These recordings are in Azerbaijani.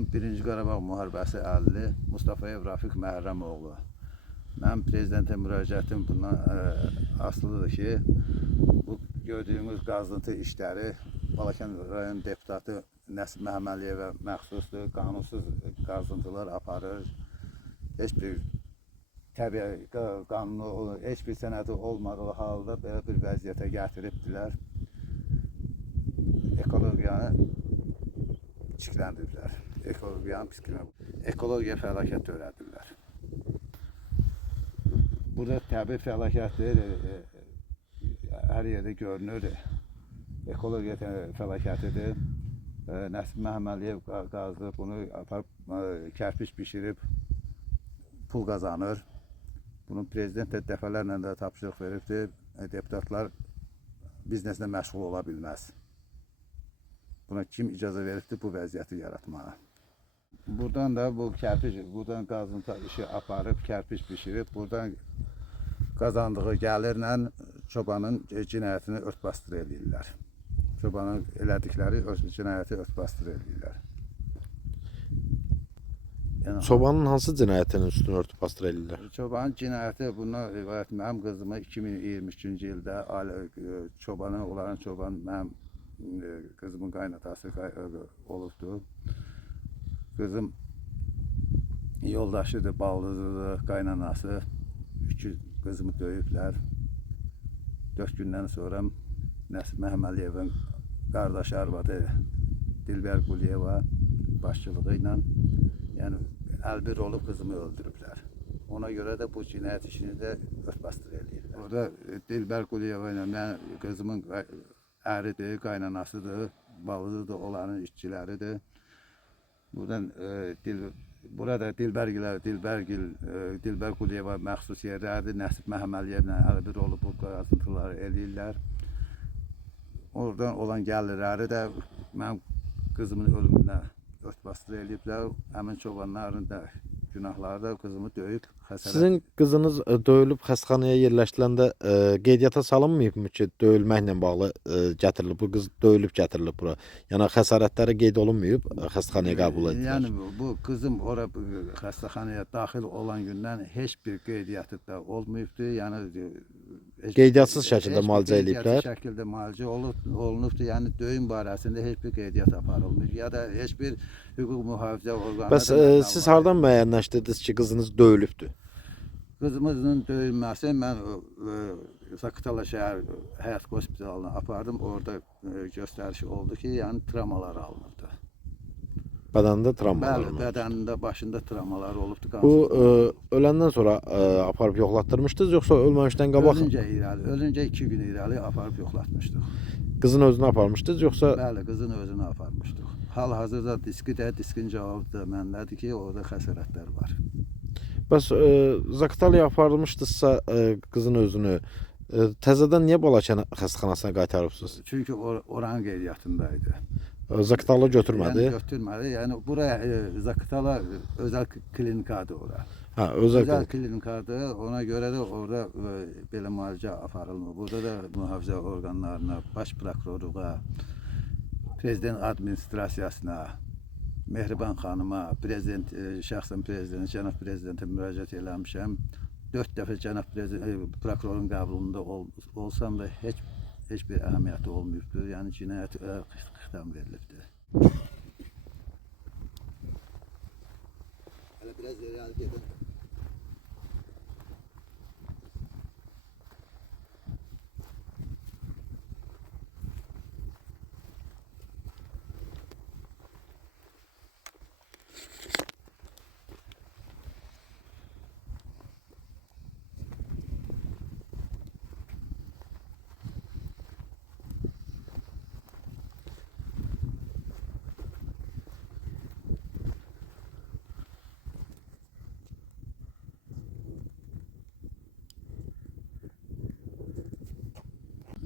Mən 1-ci Qarabağ müharibəsi əlli Mustafayev Rafiq Məhərrəmoğlu. Mənim prezidentə müraciətim bundan asılıdır ki, bu gördüyümüz qazıntı işləri Balakən rayon deputatı Nəsib Məhəmmədliyevə məxsusdur. Qanunsuz qazıntılar aparır. Heç bir təbii qanunu, heç bir sənədi olmadığı halda belə bir vəziyyətə gətiribdilər. Ekologiyanı çikləndiriblər. Ekologiya fəlakət törədirlər. Burada təbii fəlakətdir, hər yerdə görünür. Ekologiya fəlakətidir. Nəsib Məhəmmədliyev qazdı, bunu aparıb kərpiç bişirib pul qazanır. Bunun prezident də dəfələrlə də tapşırıq veribdir. Deputatlar bizneslə məşğul ola bilməz. Buna kim icazə veribdir bu vəziyyəti yaratmağa? Buradan da bu kərpiç, buradan qazıntı işi aparıb, kərpiç bişirib, buradan qazandığı gəlirlə çobanın cinayətini örtbasdır edirlər. Çobanın elədikləri cinayəti örtbasdır edirlər. Yəni, çobanın hansı cinayətinin üstünü örtüb bastır edirlər? Çobanın cinayəti bundan ibarət. Mənim qızımı 2023-cü ildə çobanı, onların çobanı mənim kızımın qaynatası olubdur. Kızım yoldaşıdır, baldızıdır, qaynanası. Kızımı döyüblər. 4 gündən sonra Nəsib Məhəmmədliyevin qardaşı arvadı Dilbər Quliyeva başçılığı ilə yəni əlbir olub kızımı öldürüblər. Ona görə də bu cinayət işini də örtbasdır edirlər. Orada Dilbər Quliyeva ilə mən kızımın əridir, qaynanasıdır, balızıdır, onların işçiləridir. Burada Dilbər Quliyeva məxsus yerlərdir. Nəsib Məhəmmədliyevlə əlbir olub bu qazıntıları eləyirlər. Oradan olan gəlirləri də mənim qızımın ölümünə örtbasdır eləyiblər. Həmin çobanların da günahları da kızımı döyüb, xəsarət. Sizin qızınız döyülüb xəstəxanaya yerləşdiləndə qeydiyyata salınmayıbmı ki, döyülməklə bağlı gətirilib, bu qız döyülüb gətirilib bura? Yəni xəsarətləri qeyd olunmayıb, xəstəxanaya qəbul edildi. Yəni bu kızım ora xəstəxanaya daxil olan gündən heç bir qeydiyyatı da olmayıbdı. Yəni qeydiyatsız şəkildə müalicə ediblər. Qeydiyyatlı şəkildə müalicə olunubdur. Yəni döyüm barəsində heç bir qeydiyyat aparılmır ya da heç bir hüquq mühafizə orqanı. Bəs siz hardan müəyyənləşdirdiniz ki, qızınız döyülübdür? Qızımızın döyülməsi mən Zaqatala şəhər həyat hospitalına apardım. Orada göstəriş oldu ki, yəni travmalar alınırdı. Bədənində travmalar Bəli, olunur. bədənində, başında travmalar olubdu. Bu öləndən sonra aparıb yoxlatdırmışdınız, yoxsa ölməmişdən qabaq? Ölüncə 2 gün irəli aparıb yoxlatmışdıq. Qızın özünü aparmışdınız, yoxsa? Bəli, qızın özünü aparmışdıq. Hal-hazırda diskin cavabı da məndədir ki, orada xəsarətlər var. Bəs Zaqatalaya aparılmışdınızsa qızın özünü, təzədən niyə Balakən xəstəxanasına qaytarıbsınız? Çünki oranın qeydiyyatındaydı. Zaqatala götürmədi? Yəni götürmədi. Yəni bura Zaqatala özəl klinikadır ora. Hə, özəl klinikadır. Ona görə də orada belə müalicə aparılmır. Burada da mühafizə orqanlarına, baş prokurorluğa, prezident administrasiyasına, Mehriban xanıma, şəxsən prezident, cənab prezidentə müraciət eləmişəm. 4 dəfə cənab prokurorun qəbulunda olsam da heç bir əhəmiyyəti olmayıbdır. Yəni cinayət xitam verilibdir. Hələ biraz irəli gedin.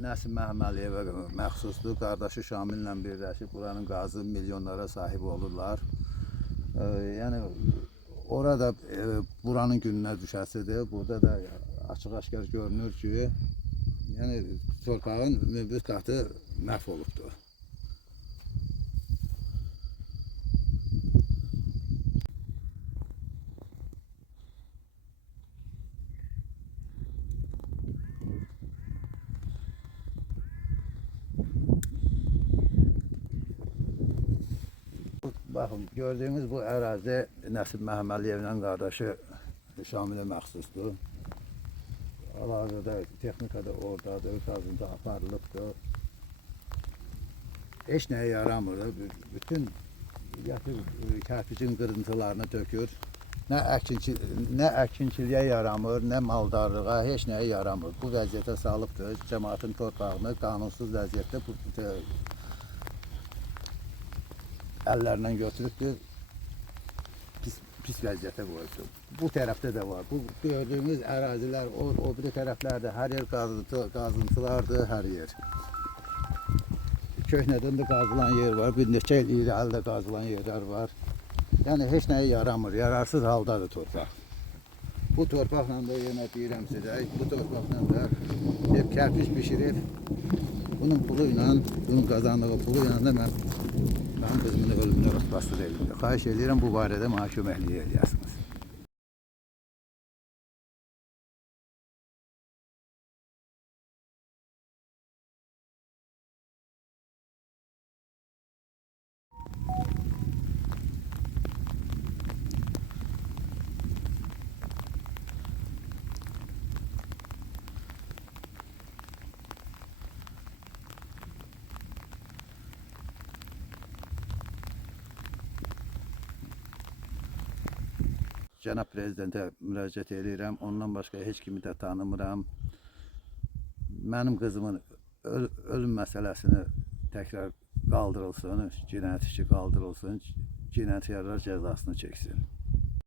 Nəsib Məhəmmədliyevə məxsusdur. Qardaşı Şamillə birləşib buranın qazı milyonlara sahib olurlar. Yəni orada buranın gününə düşəsidir. Burada da açıq-aşkar görünür ki, yəni torpağın bir qatı məhv olubdur. Baxın, gördüyünüz bu ərazi Nəsib Məhəmmədliyevlə qardaşı Şamilə məxsusdur. Hal-hazırda texnika da oradadır, qazıntı aparılıbdır. Heç nəyə yaramır. Bütün kərpicin qırıntılarını tökür. Nə əkinçiliyə yaramır, nə maldarlığa, heç nəyə yaramır. Bu vəziyyətə salıbdır. Cəmaətin torpağını qanunsuz vəziyyətdə əllərlə götürübdür. Pis vəziyyətə qoyubdur. Bu tərəfdə də var. Bu gördüyünüz ərazilər o biri tərəflərdə hər yer qazıntılardır, hər yer. Köhnədən də qazılan yer var, bir neçə il irəlidə qazılan yerlər var. Yəni heç nəyə yaramır, yararsız haldadır torpaq. Bu torpaqla da yenə deyirəm sizə, bu torpaqla da hep kərpiç bişirib, bunun pulu ilə, bunun qazandığı pulu ilə də mənim qızımın ölümünə rastlaşdıq elimdə. Xahiş edirəm bu barədə mənə köməklik eləyəsiniz. Cənab Prezidentə müraciət edirəm. Ondan başqa heç kimi də tanımıram. Mənim qızımın ölüm məsələsini təkrar qaldırılsın, cinayət işi qaldırılsın, cinayətkarlar cəzasını çəksin.